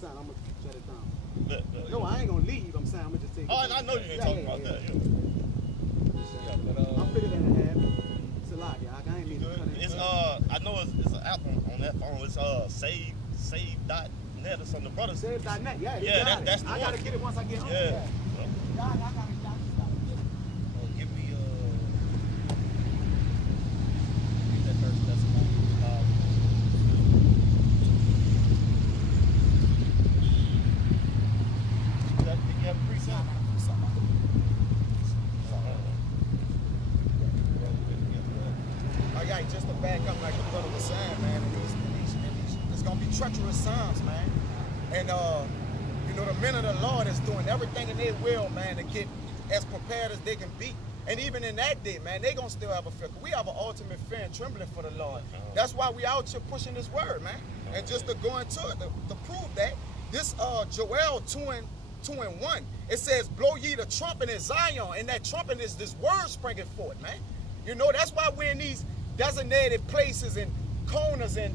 saying I'm gonna shut it down. No, I ain't gonna leave. I'm saying I'm gonna just take it. Oh, and I know you ain't talking about that. I'm bigger than a half. It's a lot, yeah. I ain't mean to cut it. It's I know it's an app on that phone. It's save.net or something. The brother Save.net, yeah. Yeah, that's the I gotta get it once I get home. Yeah. I gotta Give me that first lesson. Did you have a precept? All right, just to back up like the brother was saying, man, it's gonna be treacherous times, man. And you know, the men of the Lord is doing everything in their will, man, to get as prepared as they can be. And even in that day, man, they gonna still have a fear. We have an ultimate fear and trembling for the Lord. That's why we out here pushing this word, man. And just to go into it, to prove that, this Joel 2:1, it says, blow ye the trumpet in Zion, and that trumpet is this word springing forth, man. You know, that's why we're in these designated places and corners and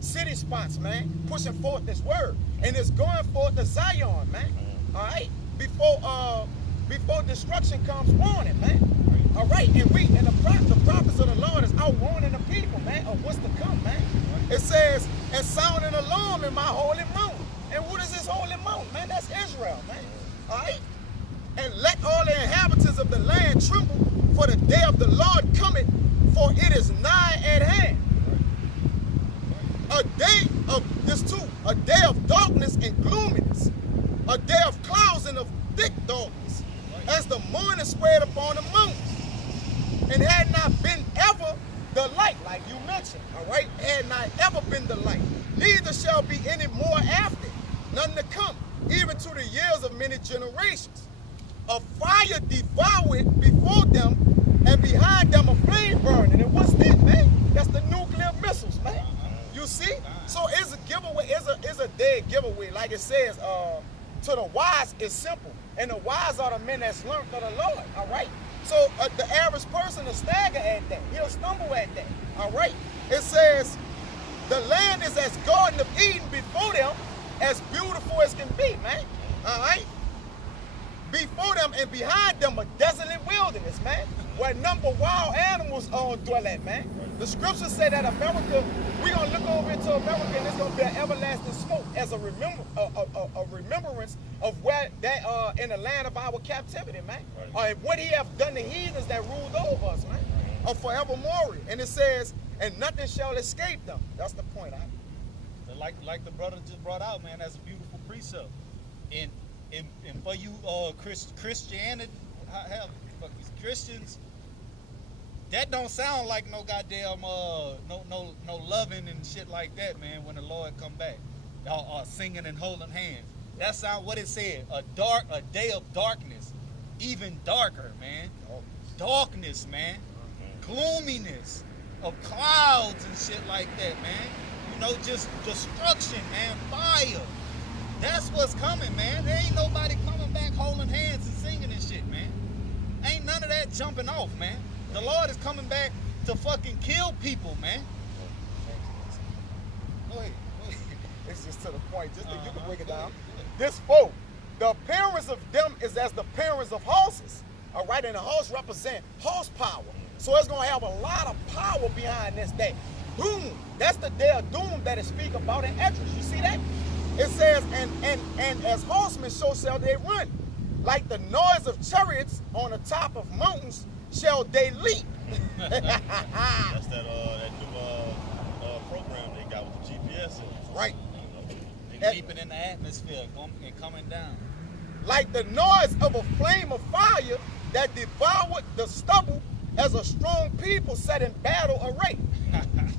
city spots, man, pushing forth this word. And it's going forth to Zion, man. All right? Before destruction comes, warning, man. All right, and the prophets of the Lord is out warning the people, man, of what's to come, man. It says, and sound an alarm in my holy mountain. And what is this holy mountain, man? That's Israel, man. All right? And let all the inhabitants of the land tremble, for the day of the Lord cometh, for it is nigh at hand. A day of darkness and gloominess, a day of clouds and of thick darkness, as the morning spread upon the mountains, and had not been ever the light, like you mentioned, all right, had not ever been the light, neither shall be any more after, none to come, even to the years of many generations. A fire devoured before them, and behind them a flame burning. And what's that, man? That's the nuclear missiles, man. You see? So it's a giveaway, it's a dead giveaway. Like it says, to the wise is simple. And the wise are the men that's learned of the Lord, all right? So the average person will stagger at that. He'll stumble at that, all right? It says, the land is as Garden of Eden before them, as beautiful as can be, man, all right? Before them and behind them a desolate wilderness, man, where number wild animals dwell at, man. The scriptures say that America, we're going to look over into America and it's going to be an everlasting smoke as a remembrance of where that in the land of our captivity, man. What he have done to heathens that ruled over us, man. Forevermore. And it says, and nothing shall escape them. That's the point. Like the brother just brought out, man, that's a beautiful precept. And for you Christianity, Christians, that don't sound like no goddamn no loving and shit like that, man, when the Lord come back. Singing and holding hands. That sound what it said, a day of darkness, even darker, man. Darkness, man. Gloominess of clouds and shit like that, man. You know, just destruction, man, fire. That's what's coming, man. There ain't nobody coming back holding hands and singing and shit, man. Ain't none of that jumping off, man. The Lord is coming back to fucking kill people, man. Go ahead. It's just to the point. Just that you can break it down. This folk, the appearance of them is as the appearance of horses. All right, and the horse represent horsepower. So it's gonna have a lot of power behind this day. Doom. That's the day of doom that it speak about in Esdras. You see that? It says, and as horsemen so shall they run. Like the noise of chariots on the top of mountains shall they leap. That's that new program they got with the GPS. Right. They leaping in the atmosphere and coming down. Like the noise of a flame of fire that devoured the stubble as a strong people set in battle array.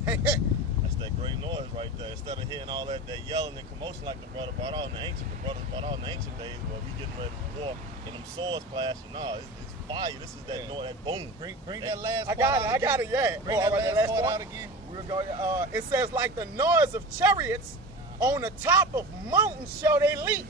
That's that great noise right there. Instead of hearing all that yelling and commotion like the brother brought out in the ancient days where we getting ready for war and them swords clashing. No, it's fire. This is that noise, that boom. Bring that last part out. I got it, yeah. Bring that last part out again. We'll go, it says, like the noise of chariots on the top of mountains shall they leap.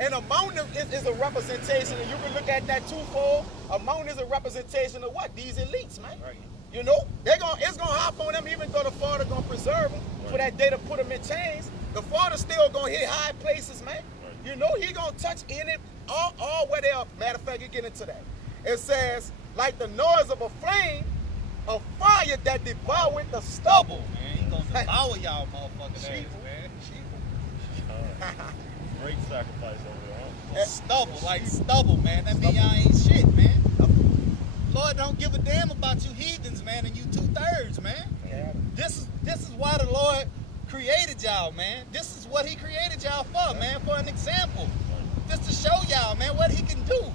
And a mountain is a representation, and you can look at that twofold. A mountain is a representation of what? These elites, man. Right. You know, it's gonna hop on them, even though the Father gonna preserve them for that day to put them in chains. The Father still gonna hit high places, man. You know he gonna touch in it all where they are. Matter of fact, you get into that. It says, like the noise of a flame, a fire that devoureth the stubble. Man, he gonna devour y'all motherfucking ass, Sheep. man. Great sacrifice over there, huh? Stubble, like stubble, man. That mean y'all ain't shit, man. Lord don't give a damn about you heathens, man, and you 2/3, man. Yeah. This is why the Lord created y'all, man. This is what he created y'all for, man, for an example. Just to show y'all, man, what he can do.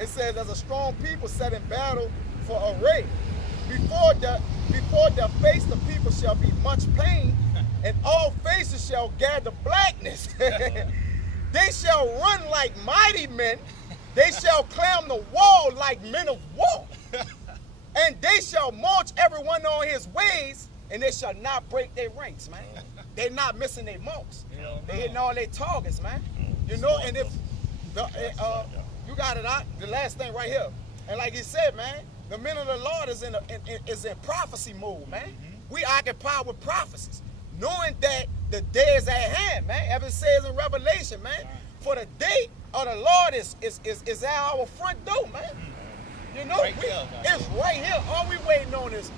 It says, as a strong people set in battle for array. Before their face the people shall be much pain, and all faces shall gather blackness. They shall run like mighty men. They shall climb the wall like men of war. And they shall march everyone on his ways, and they shall not break their ranks, man. They're not missing their marks. They hitting all their targets, man. You know, and if you got it out, the last thing right here. And like he said, man, the men of the Lord is in prophecy mode, man. We occupy with prophecies, knowing that the day is at hand, man. As it says in Revelation, man, for the day of the Lord is at our front door, man. You know, it's right here. All we waiting on is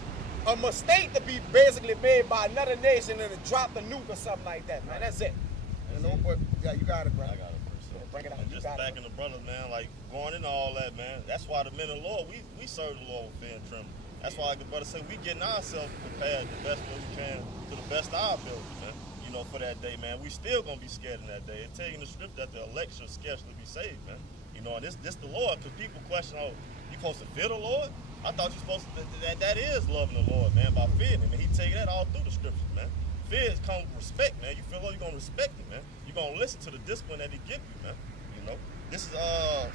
a mistake to be basically made by another nation and to drop the nuke or something like that, man. That's it. You know, but yeah, you got it, bro. I got it. Bring it out. And just backing the brothers, man, like going into all that, man. That's why the men of the Lord, we serve the Lord with fear and trembling. That's why, like the brother said, we getting ourselves prepared the best way we can to the best of our ability, man. You know, for that day, man. We still gonna be scared in that day. It tell you in the script that the elect shall scarcely be saved, man. You know, and this the Lord, because people question, oh, you supposed to fear the Lord? I thought you supposed to, that is loving the Lord, man, by fearing him. And he tell you that all through the scriptures, man. Fear comes with respect, man. You feel like you're gonna respect him, man. You're gonna listen to the discipline that he give you, man. You know? This is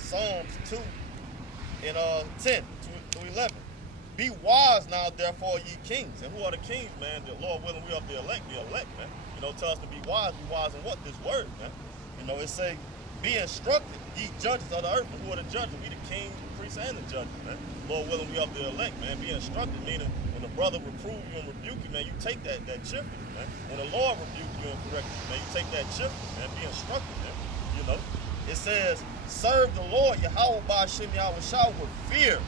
Psalms 2 and 10 to 11. Be wise now, therefore, ye kings. And who are the kings, man? The Lord willing, we are the elect, man. You know, tell us to be wise in what? This word, man. You know, it say, be instructed, ye judges of the earth. And who are the judges? We the kings, the priests, and the judges, man. Lord willing, we are the elect, man. Be instructed, meaning when the brother reprove you and rebuke you, man, you take that cheerfully, man. When the Lord rebuke you and correct you, man, you take that cheerfully, man. Be instructed, man. You know, it says, serve the Lord, Yahweh Ba'ashem Yahweh Shah, with fear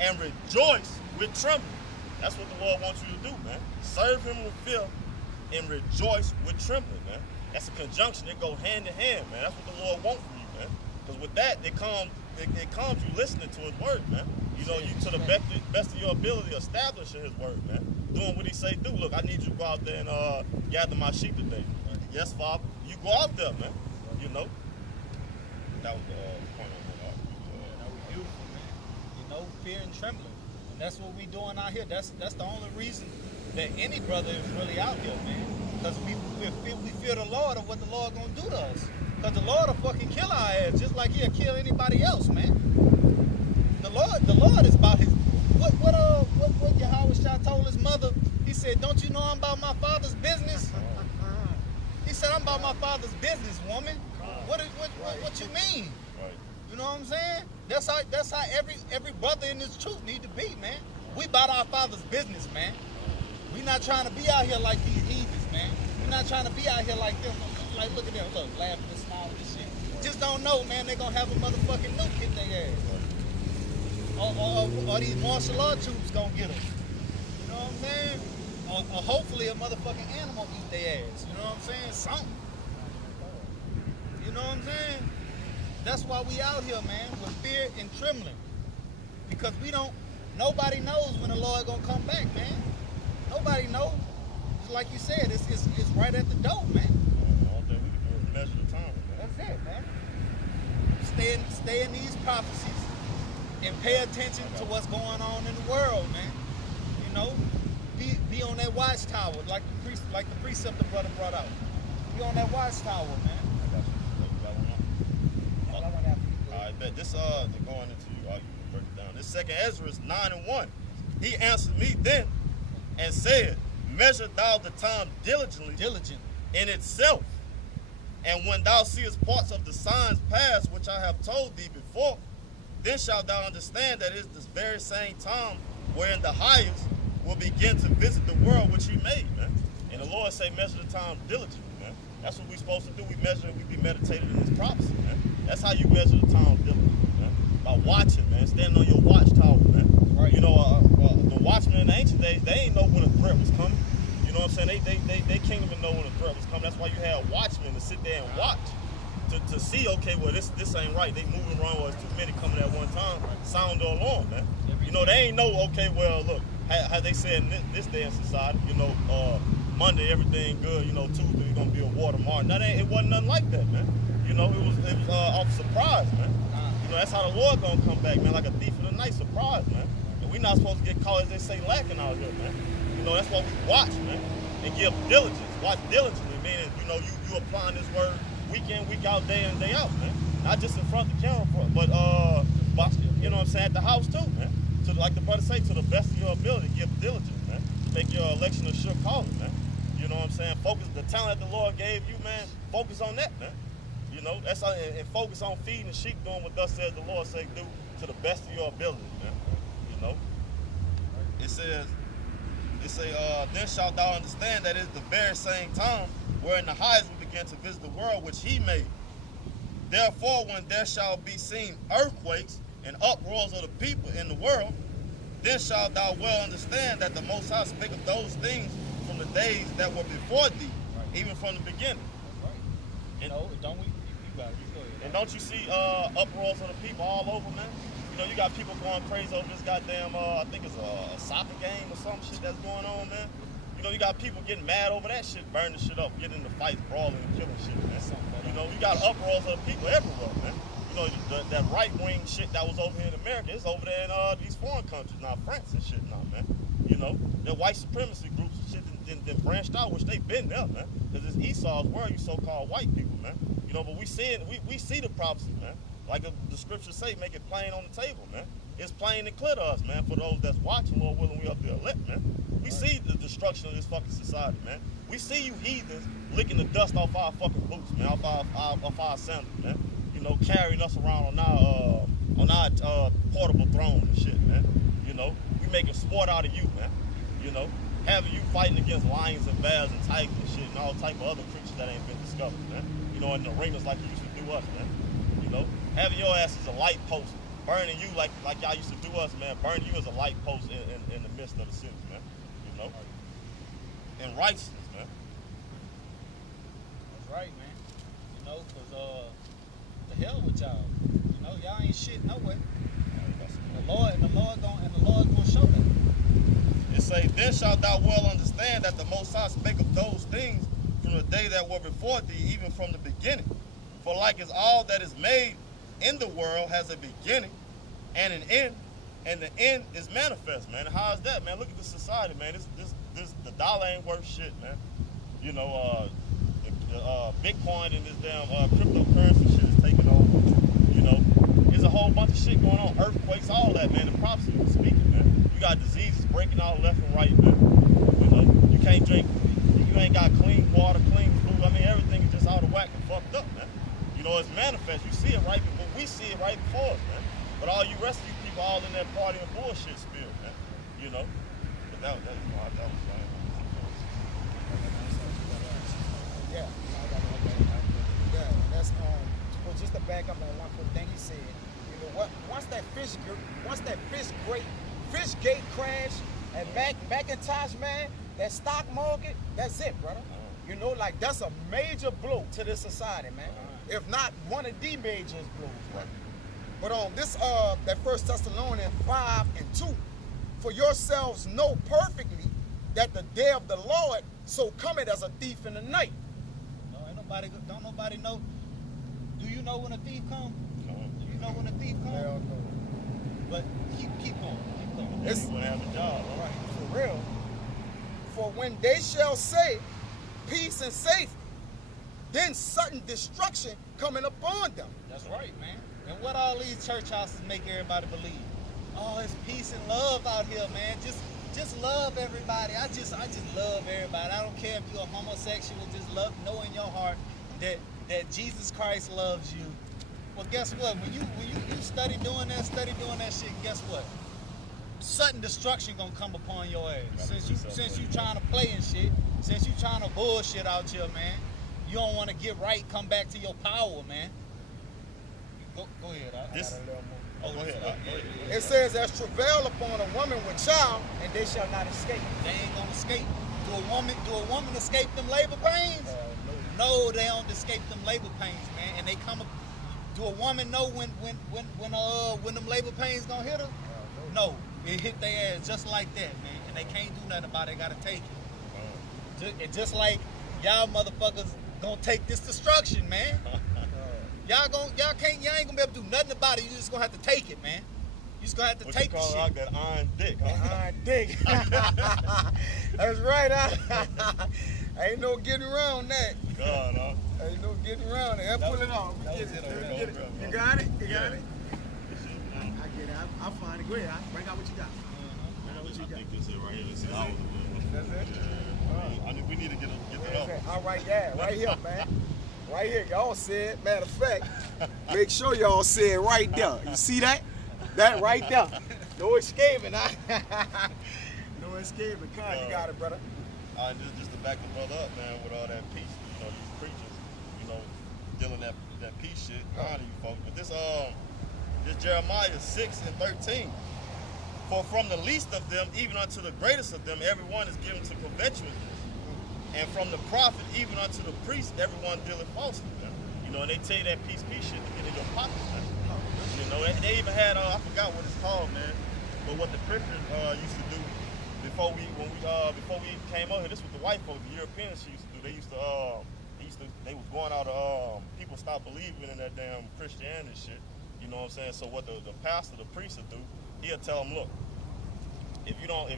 and rejoice with trembling. That's what the Lord wants you to do, man. Serve him with fear and rejoice with trembling, man. That's a conjunction. It go hand in hand, man. That's what the Lord wants from you, man. Because with that, it comes you listening to his word, man. You know, you to the best of your ability establishing his word, man. Doing what he say do. Look, I need you to go out there and gather my sheep today. Yes, Father. You go out there, man. You know. That was the point I went off. That was beautiful, man. You know, fear and trembling. And that's what we doing out here. That's the only reason that any brother is really out here, man. Because we fear the Lord of what the Lord gonna do to us. Because the Lord will fucking kill our ass just like he'll kill anybody else, man. The Lord is about his what Yahweh Shah told his mother. He said, don't you know I'm about my father's business? He said, I'm about my father's business, woman. What you mean? Right. You know what I'm saying? That's how every brother in this truth need to be, man. We about our father's business, man. We not trying to be out here like these heathens, man. We not trying to be out here like them. Like, look at them, look, laughing and smiling and shit. Just don't know, man. They gonna have a motherfucking nuke hit their ass. Or these martial law troops gonna get them. You know what I'm saying? Or hopefully a motherfucking animal eat their ass. You know what I'm saying? Something. You know what I'm saying? That's why we out here, man, with fear and trembling. Because nobody knows when the Lord gonna come back, man. Nobody knows. Just like you said, it's right at the door, man. All that we can do is measure the time, man. That's it, man. Stay in these prophecies and pay attention to what's going on in the world, man. You know, be on that watchtower, like the precept the brother brought out. Be on that watchtower, man. I bet this they're going into you. You can break it down. This second Ezra is 9:1. He answered me then and said, measure thou the time diligently in itself. And when thou seest parts of the signs pass, which I have told thee before, then shalt thou understand that it is this very same time wherein the highest will begin to visit the world which he made, man. And the Lord Lord say measure the time diligently, man. That's what we're supposed to do. We measure and we be meditated in His prophecy, man. That's how you measure the time diligently, man. By watching, man. Standing on your watchtower, man. Right. You know, the watchmen in the ancient days, they ain't know when a threat was coming. You know what I'm saying? They can't even know when a threat was coming. That's why you had watchmen to sit there and watch. To see, okay, well, this ain't right. They moving around, or it's too many coming at one time. Sound the alarm, man. You know, they ain't know, okay, well, look, how they said in this day in society, you know, Monday, everything good, you know, Tuesday, it's going to be a watermark. No, it wasn't nothing like that, man. You know, it was off surprise, man. You know, that's how the Lord going to come back, man, like a thief in the night, surprise, man. And we not supposed to get caught, as they say, lacking out here, man. You know, that's why we watch, man, and give diligence. Watch diligently, meaning, you know, you applying this word week in, week out, day in, day out, man. Not just in front of the camera, but you know what I'm saying, at the house too, man. To, like the brother say, to the best of your ability, give diligence, man. Make your election a sure calling, man. You know what I'm saying? Focus the talent the Lord gave you, man. Focus on that, man. You know, that's how, and focus on feeding the sheep, doing what thus says the Lord say do to the best of your ability, man. You know, it says, then shalt thou understand that it is the very same time wherein the highest will begin to visit the world which He made. Therefore, when there shall be seen earthquakes and uproars of the people in the world, then shalt thou well understand that the Most High spake of those things from the days that were before thee, even from the beginning. And don't we? You got it. You go ahead. And don't you see uproars of the people all over, man? You know, you got people going crazy over this goddamn, I think it's a soccer game or some shit that's going on, man. You know, you got people getting mad over that shit, burning shit up, getting into fights, brawling and killing shit, man. You know, you got uproars of the people everywhere, man. You know, that right-wing shit that was over here in America, it's over there in these foreign countries now, France and shit now, man. You know, the white supremacy groups and shit then branched out, which they been there, man. Because it's Esau's world, you so-called white people, man. You know, but we see the prophecy, man. Like the scriptures say, make it plain on the table, man. It's plain and clear to us, man. For those that's watching, Lord willing, we up there elect, man. We see the destruction of this fucking society, man. We see you heathens licking the dust off our fucking boots, man, off our sandals, man. You know, carrying us around on our portable throne and shit, man. You know, we making sport out of you, man. You know, having you fighting against lions and bears and tigers and shit and all type of other creatures that ain't been discovered, man. You know, in the arenas like you used to do us, man. You know, having your ass as a light post, burning you like y'all used to do us, man. Burning you as a light post in the midst of the cities, man. You know, in righteousness, man. That's right, man. You know, cause the hell with y'all. You know, y'all ain't shit no way. The Lord gonna show that. It say, then shalt thou well understand that the Most High spake of those things from the day that were before thee, even from the beginning. For like as all that is made in the world has a beginning and an end, and the end is manifest, man. How is that, man? Look at the society, man. This the dollar ain't worth shit, man. You know, Bitcoin and this damn cryptocurrency shit is taking over. You know, there's a whole bunch of shit going on, earthquakes, all that, man. The prophecy was speaking, man. You got diseases breaking out left and right, man. You know, you can't drink, you ain't got clean water, clean food. I mean, everything is just out of whack and fucked up, man. You know, it's manifest. You see it right before we see it right before us, man. But all you rest of you people all in that party and bullshit spirit, man. You know, but that was fine. Yeah, that's well, just to back up on one quick thing he said. You know what? Once that fish gate crash and Macintosh, man, that stock market, that's it, brother. You know, like that's a major blow to this society, man. If not one of the major blows, right? But on this, that 1 Thessalonians 5:2, for yourselves know perfectly that the day of the Lord so cometh as a thief in the night. No, don't nobody know. Do you know when a thief comes? No. Do you know when a thief comes? Hell no. But keep going. It's gonna have a job, right? For real. For when they shall say peace and safety, then sudden destruction coming upon them. That's right, man. And what all these church houses make everybody believe? Oh, it's peace and love out here, man. Just love everybody. I just love everybody. I don't care if you're a homosexual. Just know in your heart that Jesus Christ loves you. Well, guess what? When you study doing that shit, guess what? Sudden destruction gonna come upon your ass. Since you trying to play and shit, since you trying to bullshit out here, man, you don't want to get right, come back to your power, man. Go ahead. I got a little more. Oh, go ahead. It says, as travail upon a woman with child, and they shall not escape. They ain't gonna escape. Do a woman escape them labor pains? No, they don't escape them labor pains, man. And they come. Do a woman know when them labor pains gonna hit her? No, it hit their ass just like that, man. And they can't do nothing about it. They gotta take it. Just like y'all motherfuckers gonna take this destruction, man. Y'all ain't gonna be able to do nothing about it. You just gonna have to take it, man. You just gonna have to What take you the call shit. out that iron dick, huh? Iron dick. That's right. Ain't no getting around that. God, huh? Ain't no getting around it. Pull it off. that Get was it. it, Let me get it. bro. You got it? You got Yeah. it? I get it. I'll find it. Go ahead. Bring out what you got. Bring out what you I got. think this is right here. This is ours. That's it? I mean, we need to get that up. All right, yeah, right here, man. Right here, y'all see it. Matter of fact, make sure y'all see it right there. You see that? That right there. No escaping, huh? No escaping. Con, you got it, brother. Just to back the brother up, man, with all that peace, you know, these preachers, you know, dealing that peace shit. Honor you folks. But this Jeremiah 6:13. For from the least of them, even unto the greatest of them, everyone is given to covetousness. And from the prophet, even unto the priest, everyone dealeth falsely. You know, and they tell you that peace shit to get in your pocket. You know, they even had I forgot what it's called, man. But what the Christians used to do before we came over here, this was the white folks, the Europeans used to do. They was going out of people stopped believing in that damn Christianity shit. You know what I'm saying? So what the pastor, the priest would do, he'll tell them, look, if you don't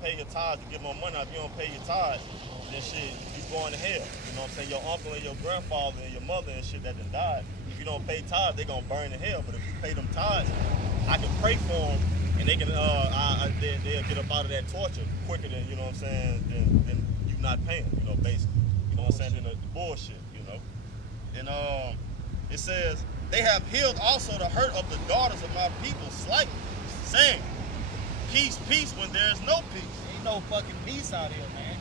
pay your tithes to give more money, if you don't pay your tithes, then shit, he's going to hell. You know what I'm saying? Your uncle and your grandfather and your mother and shit that done died, if you don't pay tithes, they're gonna burn in hell. But if you pay them tithes, I can pray for them and they can they'll get up out of that torture quicker than, you know what I'm saying, than you not paying, you know, basically. You know what I'm saying? Than the bullshit, you know. And it says, they have healed also the hurt of the daughters of my people slightly, saying, peace, peace, when there is no peace. Ain't no fucking peace out here, man.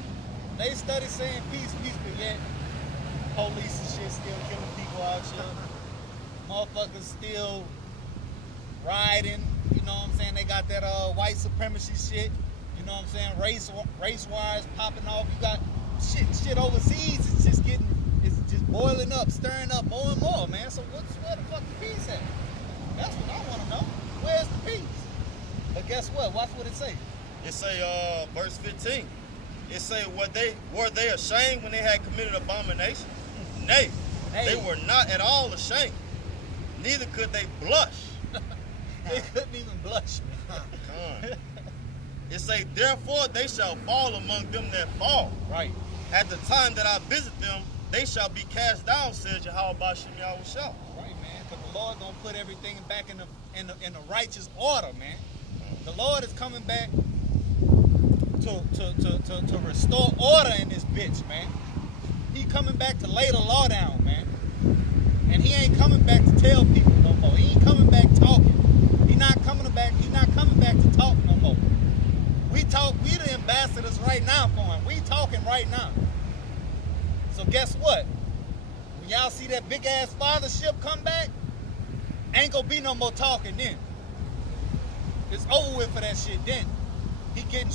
They study saying peace, but yet police and shit still killing people out here. Motherfuckers still rioting. You know what I'm saying? They got that white supremacy shit. You know what I'm saying? Race wires popping off. You got shit overseas. It's just boiling up, stirring up more and more, man. So where the fucking peace at? That's what I want to know. Where's the peace? But guess what? Watch what it say. It say, verse 15. It say, were they ashamed when they had committed abomination? Nay, they were not at all ashamed. Neither could they blush. They couldn't even blush, man. It say, therefore they shall fall among them that fall. Right. At the time that I visit them, they shall be cast down, says Yahweh Bashem Yahushua. Right, man. Because the Lord gonna put everything back in the righteous order, man. The Lord is coming back to restore order in this bitch, man. He coming back to lay the law down, man. And he ain't coming back to tell people no more. He ain't coming back talking. He not coming back to talk no more. We the ambassadors right now for him. We talking right now. So guess what? When y'all see that big ass fathership come back, ain't gonna be no more talking then. It's over with for that shit then. He getting